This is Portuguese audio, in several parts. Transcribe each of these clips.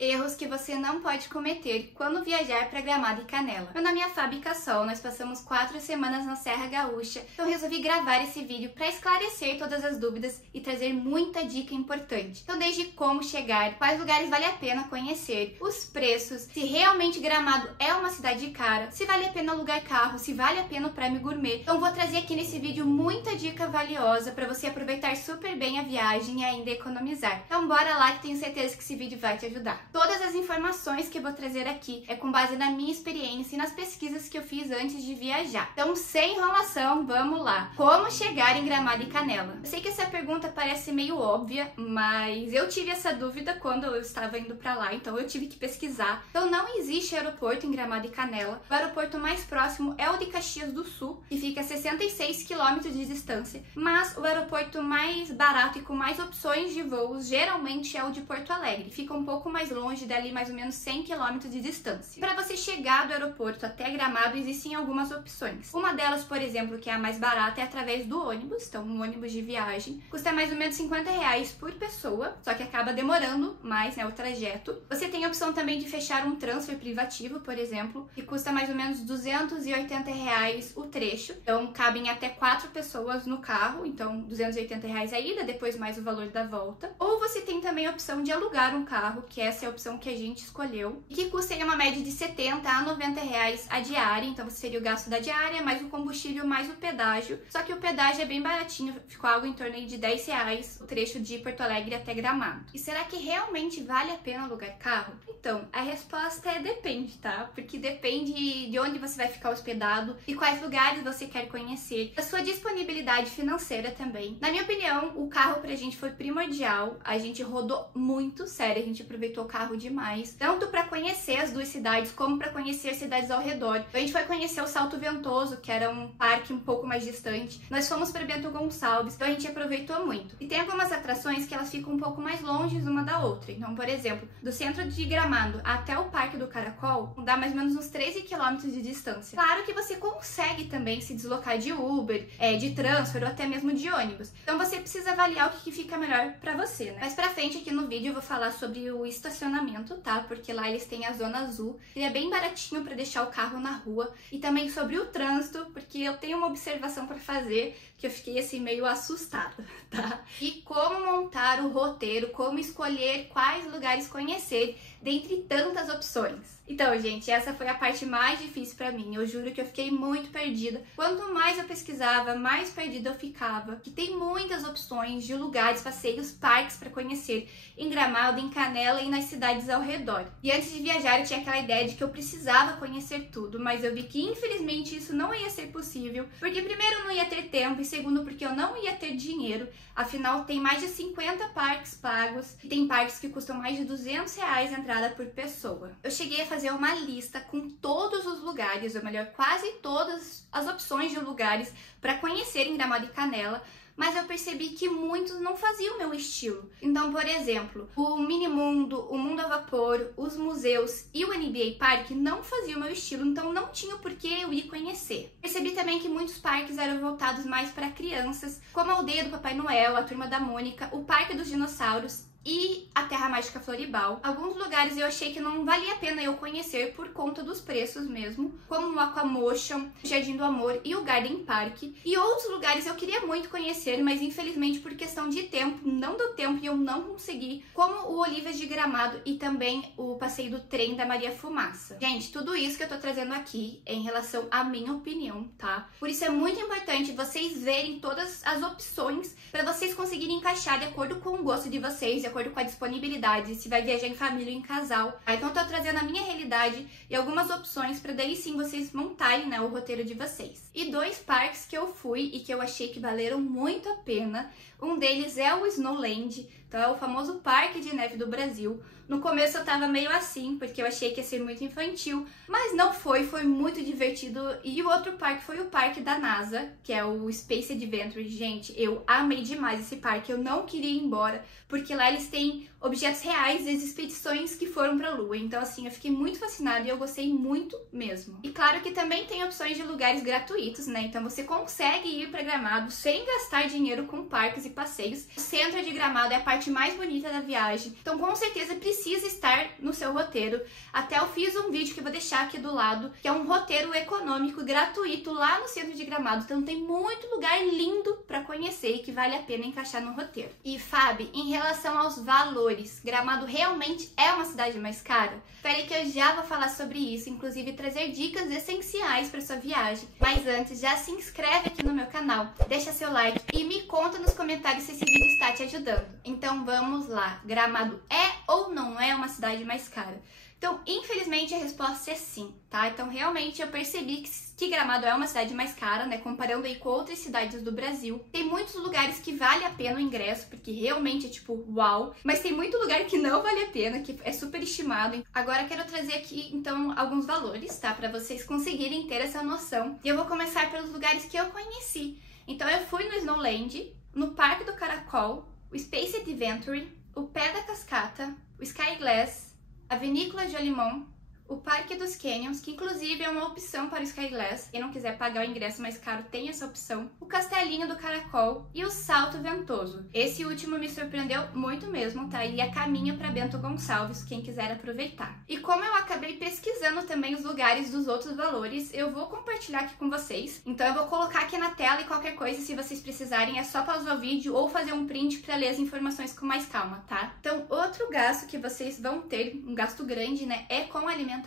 Erros que você não pode cometer quando viajar para Gramado e Canela. Meu nome é Fábio Cassol, nós passamos 4 semanas na Serra Gaúcha, então eu resolvi gravar esse vídeo para esclarecer todas as dúvidas e trazer muita dica importante. Então desde como chegar, quais lugares vale a pena conhecer, os preços, se realmente Gramado é uma cidade cara, se vale a pena alugar carro, se vale a pena o Prêmio Gourmet. Então vou trazer aqui nesse vídeo muita dica valiosa para você aproveitar super bem a viagem e ainda economizar. Então bora lá que tenho certeza que esse vídeo vai te ajudar. Todas as informações que eu vou trazer aqui é com base na minha experiência e nas pesquisas que eu fiz antes de viajar. Então, sem enrolação, vamos lá. Como chegar em Gramado e Canela? Eu sei que essa pergunta parece meio óbvia, mas eu tive essa dúvida quando eu estava indo pra lá, então eu tive que pesquisar. Então, não existe aeroporto em Gramado e Canela. O aeroporto mais próximo é o de Caxias do Sul, que fica a 66 quilômetros de distância, mas o aeroporto mais barato e com mais opções de voos geralmente é o de Porto Alegre. Fica um pouco mais longe, dali mais ou menos 100 km de distância. Para você chegar do aeroporto até Gramado existem algumas opções. Uma delas, por exemplo, que é a mais barata, é através do ônibus. Então, um ônibus de viagem custa mais ou menos R$50 por pessoa, só que acaba demorando mais, né, o trajeto. Você tem a opção também de fechar um transfer privativo, por exemplo, que custa mais ou menos R$280 o trecho. Então, cabem até 4 pessoas no carro, então R$280 a ida, depois mais o valor da volta. Ou você tem também a opção de alugar um carro, que essa é a opção que a gente escolheu, e que custa uma média de R$70 a R$90 a diária. Então você teria o gasto da diária, mais o combustível, mais o pedágio. Só que o pedágio é bem baratinho, ficou algo em torno de R$10 o trecho de Porto Alegre até Gramado. E será que realmente vale a pena alugar carro? Então, a resposta é depende, tá? Porque depende de onde você vai ficar hospedado e quais lugares você quer conhecer, a sua disponibilidade financeira também. Na minha opinião, o carro pra gente foi primordial. A gente rodou muito, sério, a gente aproveitou o carro demais, tanto para conhecer as duas cidades como para conhecer cidades ao redor. A gente foi conhecer o Salto Ventoso, que era um parque um pouco mais distante. Nós fomos para Bento Gonçalves, então a gente aproveitou muito. E tem algumas atrações que elas ficam um pouco mais longe uma da outra. Então, por exemplo, do centro de Gramado até o Parque do Caracol, dá mais ou menos uns 13 quilômetros de distância. Claro que você consegue também se deslocar de Uber, de transfer ou até mesmo de ônibus. Então você precisa avaliar o que fica melhor para você, né? Mais pra frente aqui no vídeo eu vou falar sobre o estacionamento, tá? Porque lá eles têm a zona azul, que é bem baratinho para deixar o carro na rua, e também sobre o trânsito, porque eu tenho uma observação para fazer que eu fiquei assim meio assustada, tá? E como montar o roteiro, como escolher quais lugares conhecer dentre tantas opções. Então, gente, essa foi a parte mais difícil pra mim. Eu juro que eu fiquei muito perdida. Quanto mais eu pesquisava, mais perdida eu ficava. Que tem muitas opções de lugares, passeios, parques pra conhecer em Gramado, em Canela e nas cidades ao redor. E antes de viajar, eu tinha aquela ideia de que eu precisava conhecer tudo, mas eu vi que infelizmente isso não ia ser possível, porque primeiro eu não ia ter tempo e segundo porque eu não ia ter dinheiro. Afinal, tem mais de 50 parques pagos e tem parques que custam mais de R$200 a entrada por pessoa. Eu cheguei a fazer uma lista com todos os lugares, ou melhor, quase todas as opções de lugares para conhecer em Gramado e Canela, mas eu percebi que muitos não faziam o meu estilo. Então, por exemplo, o Minimundo, o Mundo a Vapor, os museus e o NBA Park não faziam o meu estilo, então não tinha por que eu ir conhecer. Percebi também que muitos parques eram voltados mais para crianças, como a Aldeia do Papai Noel, a Turma da Mônica, o Parque dos Dinossauros e a Terra Mágica Floribal. Alguns lugares eu achei que não valia a pena eu conhecer por conta dos preços mesmo, como o Aquamotion, o Jardim do Amor e o Garden Park. E outros lugares eu queria muito conhecer, mas infelizmente por questão de tempo, não deu tempo e eu não consegui, como o Olivas de Gramado e também o passeio do trem da Maria Fumaça. Gente, tudo isso que eu tô trazendo aqui é em relação à minha opinião, tá? Por isso é muito importante vocês verem todas as opções para vocês conseguirem encaixar de acordo com o gosto de vocês, de acordo com a disponibilidade, se vai viajar em família ou em casal. Então eu tô trazendo a minha realidade e algumas opções para daí sim vocês montarem, né, o roteiro de vocês. E 2 parques que eu fui e que eu achei que valeram muito a pena, um deles é o Snowland, então é o famoso parque de neve do Brasil. No começo eu tava meio assim, porque eu achei que ia ser muito infantil, mas não foi, foi muito divertido. E o outro parque foi o parque da NASA, que é o Space Adventure. Gente, eu amei demais esse parque, eu não queria ir embora, porque lá eles têm objetos reais das expedições que foram pra Lua. Então assim, eu fiquei muito fascinada e eu gostei muito mesmo. E claro que também tem opções de lugares gratuitos, né? Então você consegue ir pra Gramado sem gastar dinheiro com parques e passeios. O centro de Gramado é a parte mais bonita da viagem, então com certeza precisa estar no seu roteiro. Até eu fiz um vídeo que eu vou deixar aqui do lado, que é um roteiro econômico gratuito lá no centro de Gramado. Então tem muito lugar lindo para conhecer e que vale a pena encaixar no roteiro. E Fábio, em relação aos valores, Gramado realmente é uma cidade mais cara? Espera aí que eu já vou falar sobre isso, inclusive trazer dicas essenciais para sua viagem. Mas antes, já se inscreve aqui no meu canal, deixa seu like e me conta nos comentários se esse vídeo está te ajudando. Então vamos lá, Gramado é ou não é uma cidade mais cara? Então, infelizmente, a resposta é sim, tá? Então, realmente, eu percebi que Gramado é uma cidade mais cara, né? Comparando aí com outras cidades do Brasil. Tem muitos lugares que vale a pena o ingresso, porque realmente é tipo, uau. Mas tem muito lugar que não vale a pena, que é super estimado. Agora, quero trazer aqui, então, alguns valores, tá? Pra vocês conseguirem ter essa noção. E eu vou começar pelos lugares que eu conheci. Então, eu fui no Snowland, no Parque do Caracol, o Space Adventure, o Pé da Cascata, o Sky Glass, a Vinícola Jolimont, o Parque dos Canyons, que inclusive é uma opção para o Sky Glass. Quem não quiser pagar o ingresso mais caro tem essa opção. O Castelinho do Caracol e o Salto Ventoso. Esse último me surpreendeu muito mesmo, tá? E a caminho para Bento Gonçalves, quem quiser aproveitar. E como eu acabei pesquisando também os lugares dos outros valores, eu vou compartilhar aqui com vocês. Então eu vou colocar aqui na tela e qualquer coisa, se vocês precisarem, é só pausar o vídeo ou fazer um print para ler as informações com mais calma, tá? Então, outro gasto que vocês vão ter, um gasto grande, né, é com alimentação.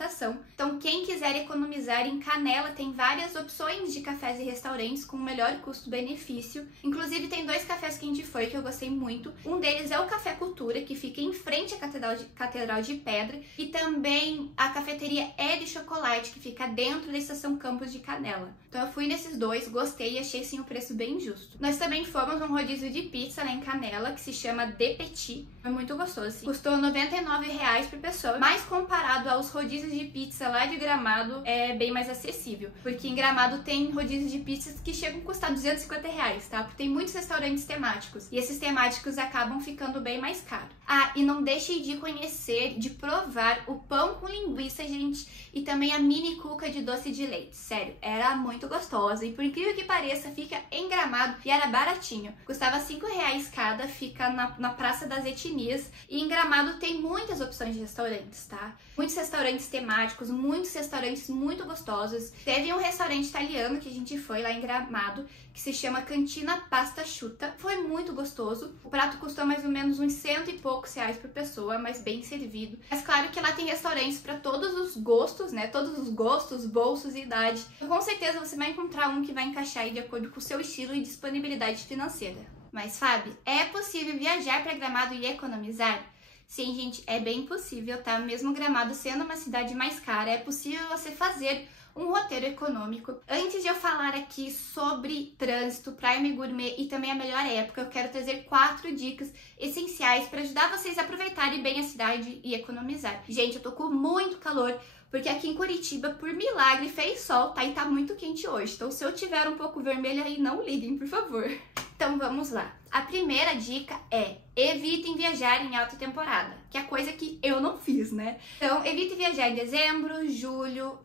Então, quem quiser economizar em Canela, tem várias opções de cafés e restaurantes com melhor custo-benefício. Inclusive, tem 2 cafés que a gente foi que eu gostei muito. Um deles é o Café Cultura, que fica em frente à Catedral de Pedra. E também a cafeteria É de Chocolate, que fica dentro da Estação Campos de Canela. Então, eu fui nesses 2, gostei e achei sim o preço bem justo. Nós também fomos num rodízio de pizza lá em Canela, que se chama De Petit. Foi muito gostoso, assim. Custou R$ 99 por pessoa, mas comparado aos rodízios de pizza lá de Gramado, é bem mais acessível. Porque em Gramado tem rodízios de pizzas que chegam a custar R$ 250, tá? Porque tem muitos restaurantes temáticos. E esses temáticos acabam ficando bem mais caros. Ah, e não deixe de conhecer, de provar o pão com linguiça, gente. E também a mini cuca de doce de leite. Sério, era muito gostosa. E por incrível que pareça, fica em Gramado e era baratinho. Custava R$ 5 cada, fica na Praça das Etnias. E em Gramado tem muitas opções de restaurantes, tá? Muitos restaurantes temáticos, muitos restaurantes muito gostosos. Teve um restaurante italiano que a gente foi lá em Gramado, que se chama Cantina Pasta Asciutta. Foi muito gostoso. O prato custou mais ou menos uns R$100 e poucos por pessoa, mas bem servido. Mas claro que lá tem restaurantes para todos os gostos, né? Todos os gostos, bolsos e idade. Então, com certeza você vai encontrar um que vai encaixar aí de acordo com o seu estilo e disponibilidade financeira. Mas, Fábio, é possível viajar para Gramado e economizar? Sim, gente, é bem possível, tá? Mesmo Gramado sendo uma cidade mais cara, é possível você fazer um roteiro econômico. Antes de eu falar aqui sobre trânsito, Prime Gourmet e também a melhor época, eu quero trazer 4 dicas essenciais para ajudar vocês a aproveitarem bem a cidade e economizar. Gente, eu tô com muito calor, porque aqui em Curitiba, por milagre, fez sol, tá? E tá muito quente hoje. Então, se eu tiver um pouco vermelho aí, não liguem, por favor. Então, vamos lá. A primeira dica é: evitem viajar em alta temporada, que é coisa que eu não fiz, né? Então, evite viajar em dezembro, julho,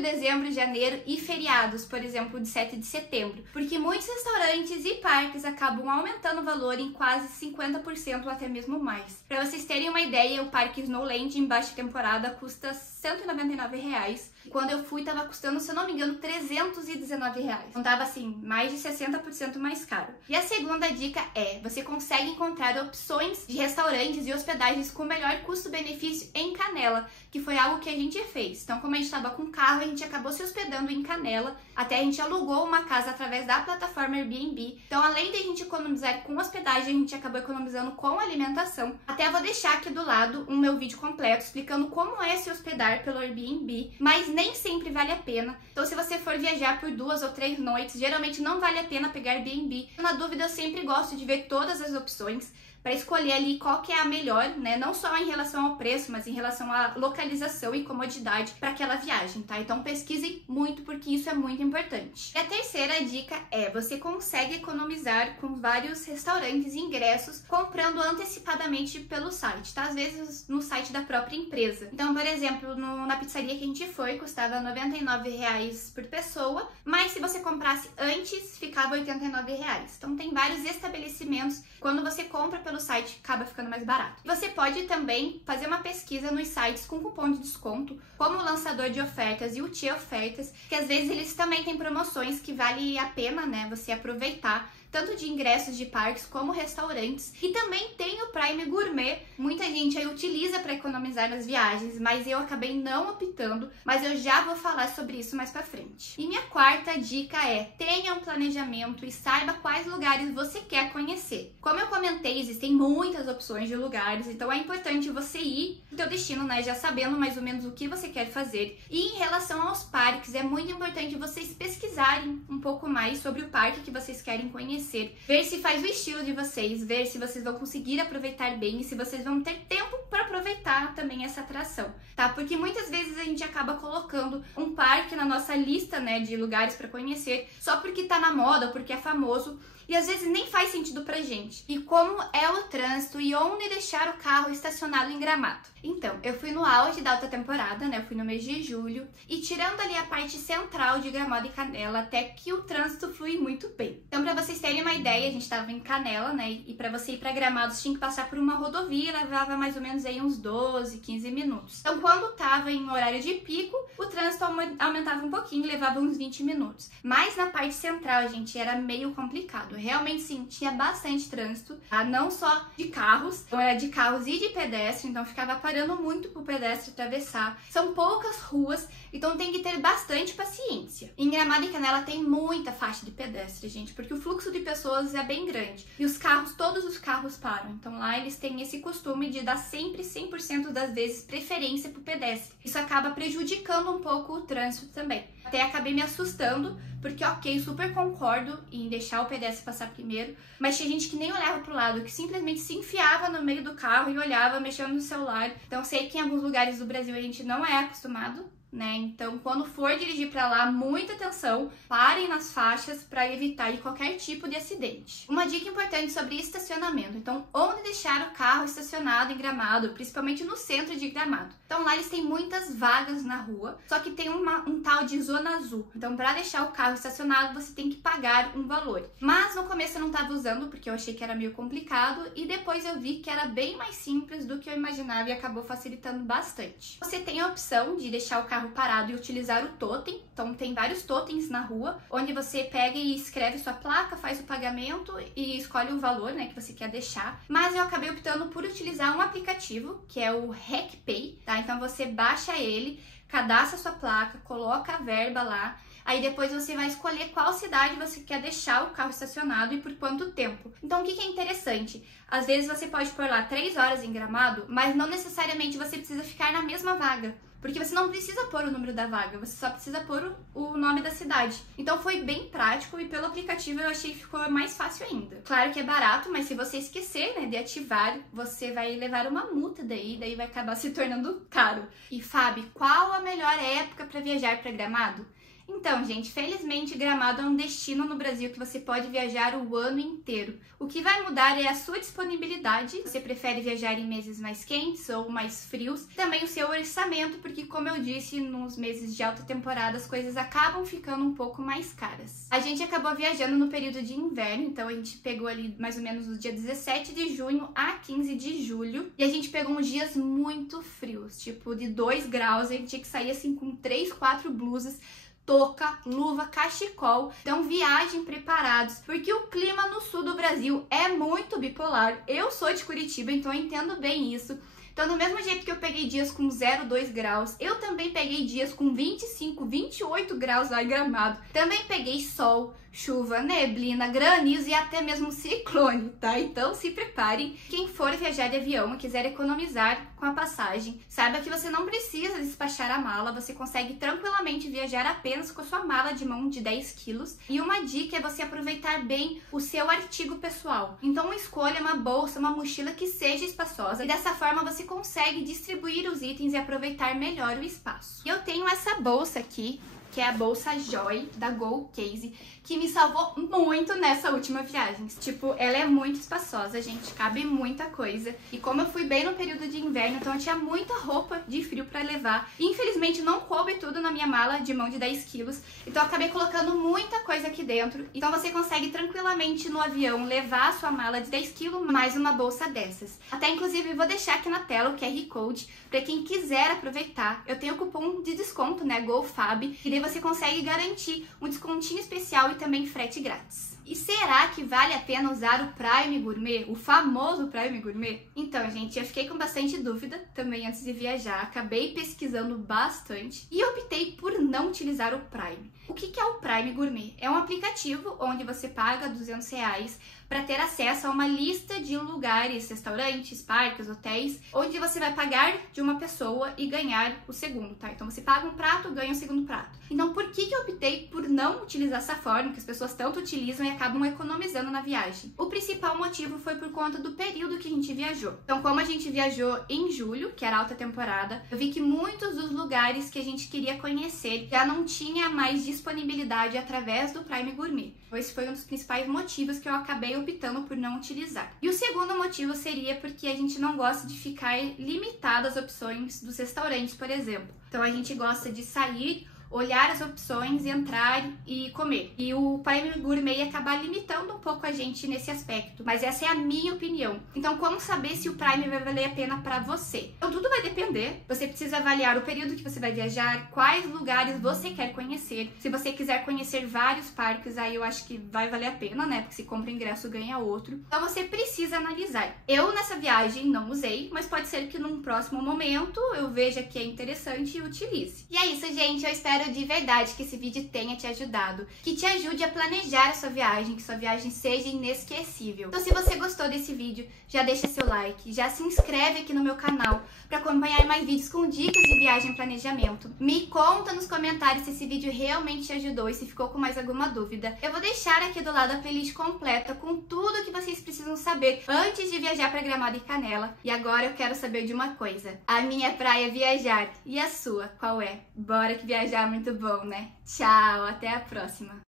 dezembro, janeiro e feriados, por exemplo, de 7 de setembro. Porque muitos restaurantes e parques acabam aumentando o valor em quase 50% ou até mesmo mais. Para vocês terem uma ideia, o Parque Snowland em baixa temporada custa R$199. Quando eu fui, tava custando, se eu não me engano, R$319. Então tava assim, mais de 60% mais caro. E a segunda dica é: você consegue encontrar opções de restaurantes e hospedagens com melhor custo-benefício em Canela, que foi algo que a gente fez. Então, como a gente tava com carro, a gente acabou se hospedando em Canela, até a gente alugou uma casa através da plataforma Airbnb. Então, além de a gente economizar com hospedagem, a gente acabou economizando com alimentação. Até vou deixar aqui do lado o meu vídeo completo explicando como é se hospedar pelo Airbnb, mas nem sempre vale a pena. Então, se você for viajar por 2 ou 3 noites, geralmente não vale a pena pegar Airbnb. Na dúvida, eu sempre gosto de ver todas as opções para escolher ali qual que é a melhor, né? Não só em relação ao preço, mas em relação à localização e comodidade para aquela viagem, tá? Então pesquisem muito, porque isso é muito importante. E a terceira dica é: você consegue economizar com vários restaurantes e ingressos comprando antecipadamente pelo site, tá? Às vezes no site da própria empresa. Então, por exemplo, na pizzaria que a gente foi, custava R$99 por pessoa, mas se você comprasse antes, ficava R$89. Então tem vários estabelecimentos. Quando você compra pelo site acaba ficando mais barato. Você pode também fazer uma pesquisa nos sites com cupom de desconto, como o Lançador de Ofertas e o Tia Ofertas, que às vezes eles também têm promoções que vale a pena, né, você aproveitar, tanto de ingressos de parques como restaurantes. E também tem o Prime Gourmet. Muita gente aí utiliza para economizar nas viagens, mas eu acabei não optando, mas eu já vou falar sobre isso mais pra frente. E minha quarta dica é: tenha um planejamento e saiba quais lugares você quer conhecer. Como eu comentei, existem muitas opções de lugares, então é importante você ir no teu destino, né, já sabendo mais ou menos o que você quer fazer. E em relação aos parques, é muito importante vocês pesquisarem um pouco mais sobre o parque que vocês querem conhecer. Ver se faz o estilo de vocês, ver se vocês vão conseguir aproveitar bem e se vocês vão ter tempo para aproveitar também essa atração, tá? Porque muitas vezes a gente acaba colocando um parque na nossa lista, né, de lugares para conhecer só porque tá na moda, porque é famoso, e às vezes nem faz sentido pra gente. E como é o trânsito e onde deixar o carro estacionado em Gramado? Então, eu fui no auge da alta temporada, né? Eu fui no mês de julho, e tirando ali a parte central de Gramado e Canela, até que o trânsito flui muito bem. Então, pra vocês terem uma ideia, a gente tava em Canela, né? E pra você ir pra Gramado, você tinha que passar por uma rodovia, levava mais ou menos aí uns 12, 15 minutos. Então, quando tava em horário de pico, o trânsito aumentava um pouquinho, levava uns 20 minutos. Mas na parte central, gente, era meio complicado. Realmente, sim, tinha bastante trânsito, tá? Não só de carros, então era de carros e de pedestre, então ficava parando muito pro pedestre atravessar. São poucas ruas, então tem que ter bastante paciência. Em Gramado e Canela tem muita faixa de pedestre, gente, porque o fluxo de pessoas é bem grande. E os carros, todos os carros param. Então lá eles têm esse costume de dar sempre 100% das vezes preferência pro pedestre. Isso acaba prejudicando um pouco o trânsito também. Até acabei me assustando, porque ok, super concordo em deixar o pedestre passar primeiro, mas tinha gente que nem olhava pro lado, que simplesmente se enfiava no meio do carro e olhava, mexendo no celular. Então sei que em alguns lugares do Brasil a gente não é acostumado, né? Então, quando for dirigir para lá, muita atenção, parem nas faixas para evitar qualquer tipo de acidente. Uma dica importante sobre estacionamento. Então, onde deixar o carro estacionado em Gramado, principalmente no centro de Gramado. Então, lá eles têm muitas vagas na rua, só que tem um tal de zona azul. Então, para deixar o carro estacionado, você tem que pagar um valor. Mas no começo eu não estava usando, porque eu achei que era meio complicado, e depois eu vi que era bem mais simples do que eu imaginava e acabou facilitando bastante. Você tem a opção de deixar o carro parado e utilizar o totem. Então tem vários totens na rua, onde você pega e escreve sua placa, faz o pagamento e escolhe o valor, né, que você quer deixar. Mas eu acabei optando por utilizar um aplicativo, que é o RecPay, tá? Então você baixa ele, cadastra sua placa, coloca a verba lá, aí depois você vai escolher qual cidade você quer deixar o carro estacionado e por quanto tempo. Então o que é interessante? Às vezes você pode pôr lá 3 horas em Gramado, mas não necessariamente você precisa ficar na mesma vaga. Porque você não precisa pôr o número da vaga, você só precisa pôr o nome da cidade. Então foi bem prático e pelo aplicativo eu achei que ficou mais fácil ainda. Claro que é barato, mas se você esquecer, né, de ativar, você vai levar uma multa daí vai acabar se tornando caro. E Fábio, qual a melhor época para viajar para Gramado? Então, gente, felizmente Gramado é um destino no Brasil que você pode viajar o ano inteiro. O que vai mudar é a sua disponibilidade. Você prefere viajar em meses mais quentes ou mais frios. Também o seu orçamento, porque como eu disse, nos meses de alta temporada as coisas acabam ficando um pouco mais caras. A gente acabou viajando no período de inverno, então a gente pegou ali mais ou menos do dia 17 de junho a 15 de julho. E a gente pegou uns dias muito frios, tipo de 2 graus, a gente tinha que sair assim com 3, 4 blusas, touca, luva, cachecol. Então viajem preparados, porque o clima no sul do Brasil é muito bipolar. Eu sou de Curitiba, então eu entendo bem isso. Então, do mesmo jeito que eu peguei dias com 0, 2 graus, eu também peguei dias com 25, 28 graus lá em Gramado. Também peguei sol, chuva, neblina, granizo e até mesmo ciclone, tá? Então se preparem. Quem for viajar de avião e quiser economizar com a passagem, saiba que você não precisa despachar a mala, você consegue tranquilamente viajar apenas com a sua mala de mão de 10 quilos. E uma dica é você aproveitar bem o seu artigo pessoal. Então escolha uma bolsa, uma mochila que seja espaçosa e dessa forma você consegue distribuir os itens e aproveitar melhor o espaço. Eu tenho essa bolsa aqui, que é a bolsa Joy da Go Case, que me salvou muito nessa última viagem. Tipo, ela é muito espaçosa, gente, cabe muita coisa. E como eu fui bem no período de inverno, então eu tinha muita roupa de frio pra levar. E infelizmente não coube tudo na minha mala de mão de 10 quilos, então eu acabei colocando muita coisa aqui dentro. Então você consegue tranquilamente no avião levar a sua mala de 10 quilos mais uma bolsa dessas. Até inclusive vou deixar aqui na tela o QR Code pra quem quiser aproveitar. Eu tenho o cupom de desconto, né, GoFab, e daí você consegue garantir um descontinho especial e também frete grátis. E será que vale a pena usar o Prime Gourmet, o famoso Prime Gourmet? Então, gente, eu fiquei com bastante dúvida também antes de viajar, acabei pesquisando bastante e optei por não utilizar o Prime. O que é o Prime Gourmet? É um aplicativo onde você paga R$200 para ter acesso a uma lista de lugares, restaurantes, parques, hotéis, onde você vai pagar de uma pessoa e ganhar o segundo, tá? Então você paga um prato, ganha o segundo prato. Então por que eu optei por não utilizar essa forma, que as pessoas tanto utilizam e acabam economizando na viagem? O principal motivo foi por conta do período que a gente viajou. Então como a gente viajou em julho, que era alta temporada, eu vi que muitos dos lugares que a gente queria conhecer já não tinha mais disponibilidade através do Prime Gourmet. Esse foi um dos principais motivos que eu acabei optando por não utilizar. E o segundo motivo seria porque a gente não gosta de ficar limitado às opções dos restaurantes, por exemplo. Então a gente gosta de sair, olhar as opções, entrar e comer. E o Prime Gourmet ia acabar limitando um pouco a gente nesse aspecto, mas essa é a minha opinião. Então, como saber se o Prime vai valer a pena para você? Então, tudo vai depender. Você precisa avaliar o período que você vai viajar, quais lugares você quer conhecer. Se você quiser conhecer vários parques, aí eu acho que vai valer a pena, né? Porque se compra ingresso, ganha outro. Então, você precisa analisar. Eu, nessa viagem, não usei, mas pode ser que num próximo momento eu veja que é interessante e utilize. E é isso, gente. Eu espero de verdade que esse vídeo tenha te ajudado, que te ajude a planejar a sua viagem, que sua viagem seja inesquecível. Então se você gostou desse vídeo, já deixa seu like, já se inscreve aqui no meu canal para acompanhar mais vídeos com dicas de viagem e planejamento. Me conta nos comentários se esse vídeo realmente te ajudou e se ficou com mais alguma dúvida. Eu vou deixar aqui do lado a playlist completa com tudo que vocês precisam saber antes de viajar para Gramado e Canela. E agora eu quero saber de uma coisa. A minha praia é viajar. E a sua, qual é? Bora que viajar é muito bom, né? Tchau, até a próxima!